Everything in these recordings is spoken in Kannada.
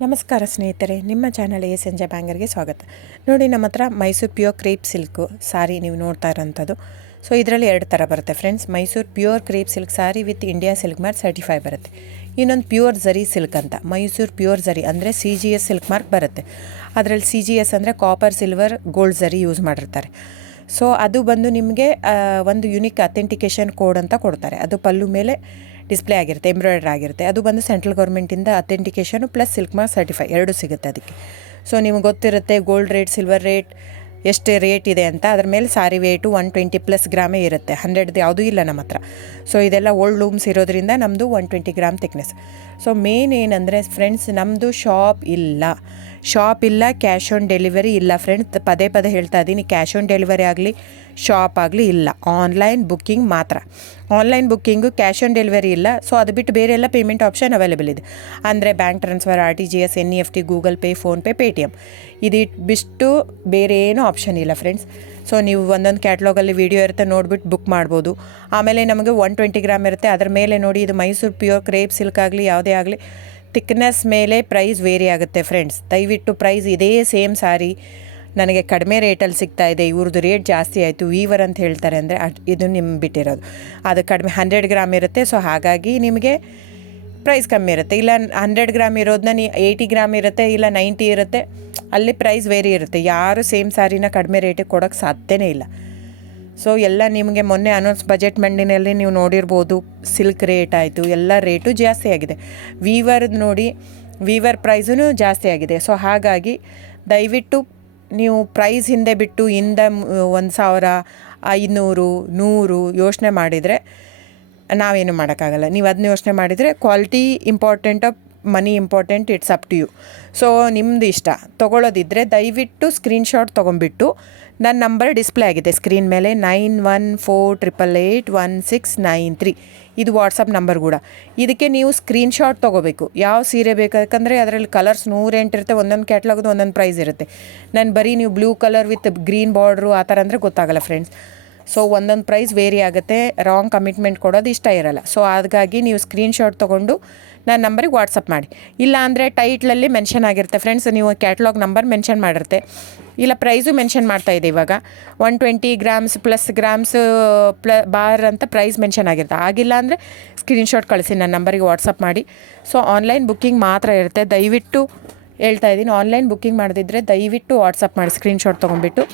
ನಮಸ್ಕಾರ ಸ್ನೇಹಿತರೆ, ನಿಮ್ಮ ಚಾನಲ್ ಸಂಜೆ ಬ್ಯಾಂಗರ್ಗೆ ಸ್ವಾಗತ. ನೋಡಿ, ನಮ್ಮ ಹತ್ರ ಮೈಸೂರು ಪ್ಯೂರ್ ಕ್ರೇಪ್ ಸಿಲ್ಕು ಸಾರಿ ನೀವು ನೋಡ್ತಾ ಇರೋಂಥದ್ದು. ಸೊ ಇದರಲ್ಲಿ ಎರಡು ಥರ ಬರುತ್ತೆ friends. Mysuru pure crepe silk sorry with India silk mark certify ಬರುತ್ತೆ. ಇನ್ನೊಂದು ಪ್ಯೂರ್ ಝರಿ ಸಿಲ್ಕ್ ಅಂತ, ಮೈಸೂರು ಪ್ಯೂರ್ ಝರಿ ಅಂದರೆ CGS ಸಿಲ್ಕ್ ಮಾರ್ಕ್ ಬರುತ್ತೆ. ಅದರಲ್ಲಿ CGS ಅಂದರೆ ಕಾಪರ್, ಸಿಲ್ವರ್, ಗೋಲ್ಡ್ ಝರಿ ಯೂಸ್ ಮಾಡಿರ್ತಾರೆ. ಸೊ ಅದು ಬಂದು ನಿಮಗೆ ಒಂದು ಯುನಿಕ್ ಅಥೆಂಟಿಕೇಷನ್ ಕೋಡ್ ಅಂತ ಕೊಡ್ತಾರೆ. ಅದು ಪಲ್ಲು ಮೇಲೆ ಡಿಸ್ಪ್ಲೇ ಆಗಿರುತ್ತೆ, ಎಂಬ್ರಾಯ್ಡ್ರಿ ಆಗಿರುತ್ತೆ. ಅದು ಬಂದು ಸೆಂಟ್ರಲ್ ಗೌರ್ಮೆಂಟಿಂದ ಅಥೆಂಟಿಕೇಷನು ಪ್ಲಸ್ ಸಿಲ್ಕ್ ಮಾರ್ಕ್ ಸರ್ಟಿಫೈ ಎರಡೂ ಸಿಗುತ್ತೆ ಅದಕ್ಕೆ. ಸೊ ನಿಮಗೆ ಗೊತ್ತಿರುತ್ತೆ ಗೋಲ್ಡ್ ರೇಟ್, ಸಿಲ್ವರ್ ರೇಟ್ ಎಷ್ಟು ರೇಟ್ ಇದೆ ಅಂತ. ಅದ್ರ ಮೇಲೆ ಸಾರಿ ವೇಟು 120+ ಗ್ರಾಮೇ ಇರುತ್ತೆ, 100 ಯಾವುದೂ ಇಲ್ಲ ನಮ್ಮ ಹತ್ರ. ಸೊ ಇದೆಲ್ಲ ಓಲ್ಡ್ ಲೂಮ್ಸ್ ಇರೋದ್ರಿಂದ ನಮ್ಮದು 120 ಗ್ರಾಮ್ ಥಿಕ್ನೆಸ್. ಸೊ ಮೇನ್ ಏನಂದರೆ ಫ್ರೆಂಡ್ಸ್, ನಮ್ಮದು ಶಾಪ್ ಇಲ್ಲ, ಕ್ಯಾಶ್ ಆನ್ ಡೆಲಿವರಿ ಇಲ್ಲ ಫ್ರೆಂಡ್ಸ್. ಪದೇ ಹೇಳ್ತಾ ಇದ್ದೀನಿ, ಕ್ಯಾಶ್ ಆನ್ ಡೆಲಿವರಿ ಆಗಲಿ ಶಾಪ್ ಆಗಲಿ ಇಲ್ಲ, ಆನ್ಲೈನ್ ಬುಕ್ಕಿಂಗ್ ಮಾತ್ರ. Online booking, cash on delivery ಇಲ್ಲ. ಸೊ ಅದು ಬಿಟ್ಟು ಬೇರೆ ಎಲ್ಲ ಪೇಮೆಂಟ್ ಆಪ್ಷನ್ ಅವೈಲೇಬಲ್ ಇದೆ. ಅಂದರೆ bank transfer, RTGS, NEFT, Google pay, PhonePe, Paytm ಬಿಟ್ಟು ಬೇರೆ ಏನೂ ಆಪ್ಷನ್ ಇಲ್ಲ ಫ್ರೆಂಡ್ಸ್. ಸೊ ನೀವು ಒಂದೊಂದು ಕ್ಯಾಟ್ಲಾಗಲ್ಲಿ ವೀಡಿಯೋ ಇರುತ್ತೆ, ನೋಡಿಬಿಟ್ಟು ಬುಕ್ ಮಾಡ್ಬೋದು. ಆಮೇಲೆ ನಮಗೆ 120 ಗ್ರಾಮ್ ಇರುತ್ತೆ. ಅದರ ಮೇಲೆ ನೋಡಿ, ಇದು ಮೈಸೂರು ಪ್ಯೂರ್ ಕ್ರೇಪ್ ಸಿಲ್ಕ್ ಆಗಲಿ ಯಾವುದೇ ಆಗಲಿ ಥಿಕ್ನೆಸ್ ಮೇಲೆ ಪ್ರೈಸ್ ವೇರಿ ಆಗುತ್ತೆ ಫ್ರೆಂಡ್ಸ್. ದಯವಿಟ್ಟು ಪ್ರೈಸ್ ಇದೇ ಸೇಮ್ ಸಾರಿ ನನಗೆ ಕಡಿಮೆ ರೇಟಲ್ಲಿ ಸಿಗ್ತಾ ಇದೆ, ಇವ್ರದ್ದು ರೇಟ್ ಜಾಸ್ತಿ ಆಯಿತು ವೀವರ್ ಅಂತ ಹೇಳ್ತಾರೆ ಅಂದರೆ ಇದು ನಿಮ್ಮ ಬಿಟ್ಟಿರೋದು. ಅದು ಕಡಿಮೆ 100 ಗ್ರಾಮ್ ಇರುತ್ತೆ. ಸೊ ಹಾಗಾಗಿ ನಿಮಗೆ ಪ್ರೈಸ್ ಕಮ್ಮಿ ಇರುತ್ತೆ. ಇಲ್ಲ 100 ಗ್ರಾಮ್ ಇರೋದನ್ನ 80 ಗ್ರಾಮ್ ಇರುತ್ತೆ, ಇಲ್ಲ 90 ಇರುತ್ತೆ, ಅಲ್ಲಿ ಪ್ರೈಸ್ ವೇರಿ ಇರುತ್ತೆ. ಯಾರು ಸೇಮ್ ಸಾರಿನ ಕಡಿಮೆ ರೇಟಿಗೆ ಕೊಡೋಕ್ಕೆ ಸಾಧ್ಯನೇ ಇಲ್ಲ. ಸೊ ಎಲ್ಲ ನಿಮಗೆ ಮೊನ್ನೆ ಅನೌನ್ಸ್ ಬಜೆಟ್ ಮಂಡಿನಲ್ಲಿ ನೀವು ನೋಡಿರ್ಬೋದು, ಸಿಲ್ಕ್ ರೇಟ್ ಆಯಿತು, ಎಲ್ಲ ರೇಟು ಜಾಸ್ತಿ ಆಗಿದೆ. ವೀವರ್ದು ನೋಡಿ, ವೀವರ್ ಪ್ರೈಸೂ ಜಾಸ್ತಿ ಆಗಿದೆ. ಸೊ ಹಾಗಾಗಿ ದಯವಿಟ್ಟು ನೀವು ಪ್ರೈಸ್ ಹಿಂದೆ ಬಿಟ್ಟು 1,000, 500, 100 ಯೋಚನೆ ಮಾಡಿದರೆ ನಾವೇನು ಮಾಡೋಕ್ಕಾಗಲ್ಲ. ನೀವು ಅದನ್ನ ಯೋಚನೆ ಮಾಡಿದರೆ quality important, money important, it's up to you. So ನಿಮ್ಮದು ಇಷ್ಟ. ತೊಗೊಳ್ಳೋದಿದ್ದರೆ ದಯವಿಟ್ಟು ಸ್ಕ್ರೀನ್ಶಾಟ್ ತೊಗೊಂಬಿಟ್ಟು, ನನ್ನ ನಂಬರ್ ಡಿಸ್ಪ್ಲೇ ಆಗಿದೆ ಸ್ಕ್ರೀನ್ ಮೇಲೆ, 9148881693. ಇದು ವಾಟ್ಸಪ್ ನಂಬರ್ ಕೂಡ. ಇದಕ್ಕೆ ನೀವು ಸ್ಕ್ರೀನ್ಶಾಟ್ ತೊಗೋಬೇಕು. ಯಾವ ಸೀರೆ ಬೇಕು, ಯಾಕಂದರೆ ಅದರಲ್ಲಿ ಕಲರ್ಸ್ 108 ಇರುತ್ತೆ, ಒಂದೊಂದು ಕ್ಯಾಟ್ಲಾಗದು ಒಂದೊಂದು ಪ್ರೈಸ್ ಇರುತ್ತೆ. ನಾನು ಬರೀ ನೀವು blue colour with green border ಆ ಥರ ಅಂದರೆ ಗೊತ್ತಾಗಲ್ಲ ಫ್ರೆಂಡ್ಸ್. ಸೊ ಒಂದೊಂದು ಪ್ರೈಸ್ ವೇರಿ ಆಗುತ್ತೆ, ರಾಂಗ್ ಕಮಿಟ್ಮೆಂಟ್ ಕೊಡೋದು ಇಷ್ಟ ಇರಲ್ಲ. ಸೊ ಹಾಗಾಗಿ ನೀವು ಸ್ಕ್ರೀನ್ಶಾಟ್ ತೊಗೊಂಡು ನನ್ನ ನಂಬರಿಗೆ ವಾಟ್ಸಪ್ ಮಾಡಿ. ಇಲ್ಲ ಅಂದರೆ ಟೈಟ್ಲಲ್ಲಿ ಮೆನ್ಷನ್ ಆಗಿರುತ್ತೆ ಫ್ರೆಂಡ್ಸ್, ನೀವು ಕ್ಯಾಟ್ಲಾಗ್ ನಂಬರ್ ಮೆನ್ಷನ್ ಮಾಡಿರುತ್ತೆ, ಇಲ್ಲ ಪ್ರೈಸು ಮೆನ್ಷನ್ ಮಾಡ್ತಾಯಿದೆ. ಇವಾಗ 120 ಗ್ರಾಮ್ಸ್ ಪ್ಲಸ್ ಗ್ರಾಮ್ಸ್ ಬಾರ್ ಅಂತ ಪ್ರೈಸ್ ಮೆನ್ಷನ್ ಆಗಿರುತ್ತೆ. ಆಗಿಲ್ಲ ಅಂದರೆ ಸ್ಕ್ರೀನ್ಶಾಟ್ ಕಳಿಸಿ, ನನ್ನ ನಂಬರಿಗೆ ವಾಟ್ಸಪ್ ಮಾಡಿ. ಸೊ ಆನ್ಲೈನ್ ಬುಕ್ಕಿಂಗ್ ಮಾತ್ರ ಇರುತ್ತೆ. ದಯವಿಟ್ಟು ಹೇಳ್ತಾ ಇದ್ದೀನಿ, ಆನ್ಲೈನ್ ಬುಕ್ಕಿಂಗ್ ಮಾಡದಿದ್ದರೆ ದಯವಿಟ್ಟು ವಾಟ್ಸಪ್ ಮಾಡಿ, ಸ್ಕ್ರೀನ್ಶಾಟ್ ತೊಗೊಂಡ್ಬಿಟ್ಟು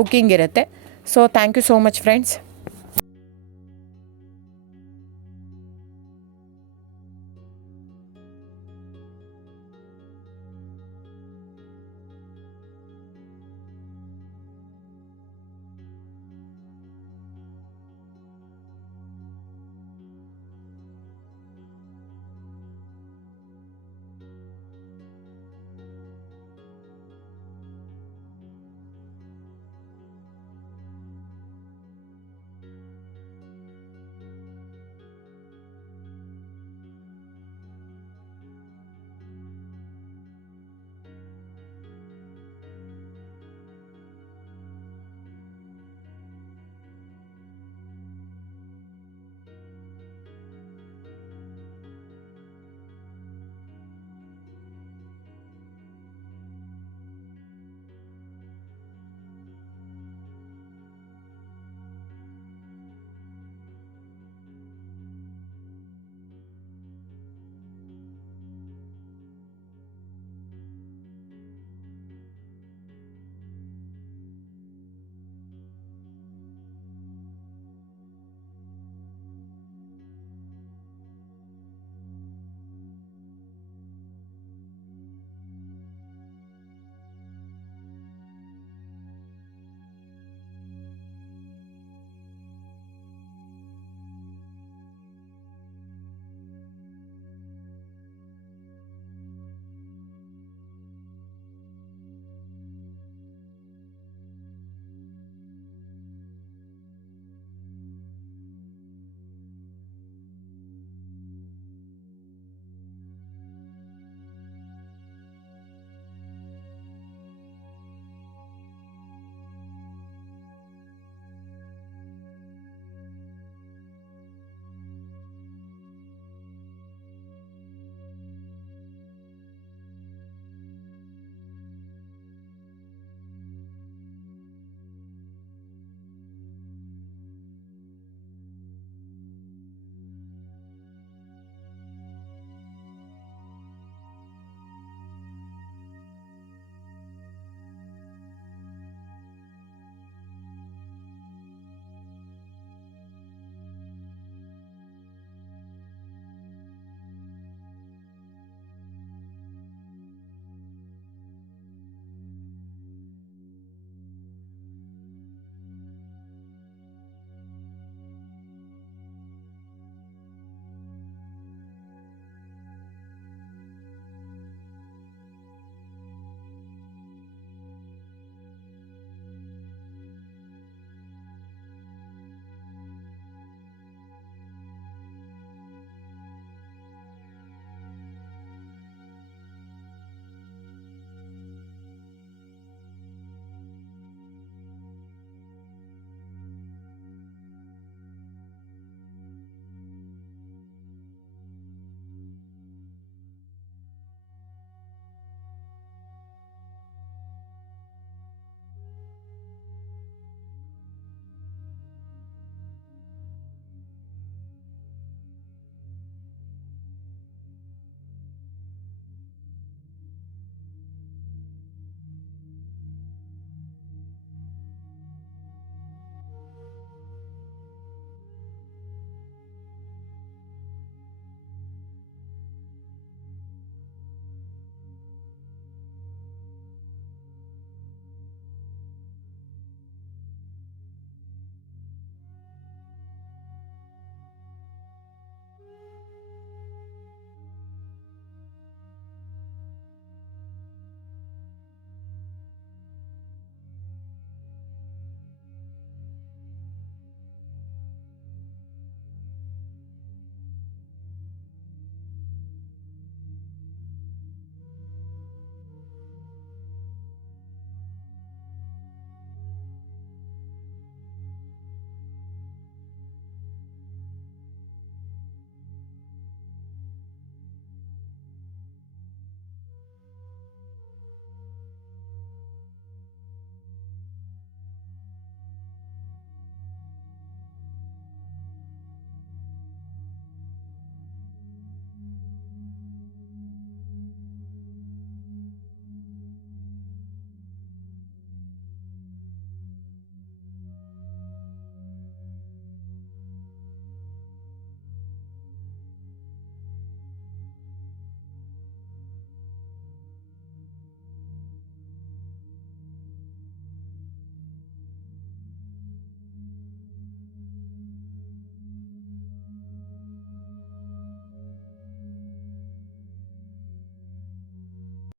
ಬುಕ್ಕಿಂಗ್ ಇರುತ್ತೆ. So thank you so much friends.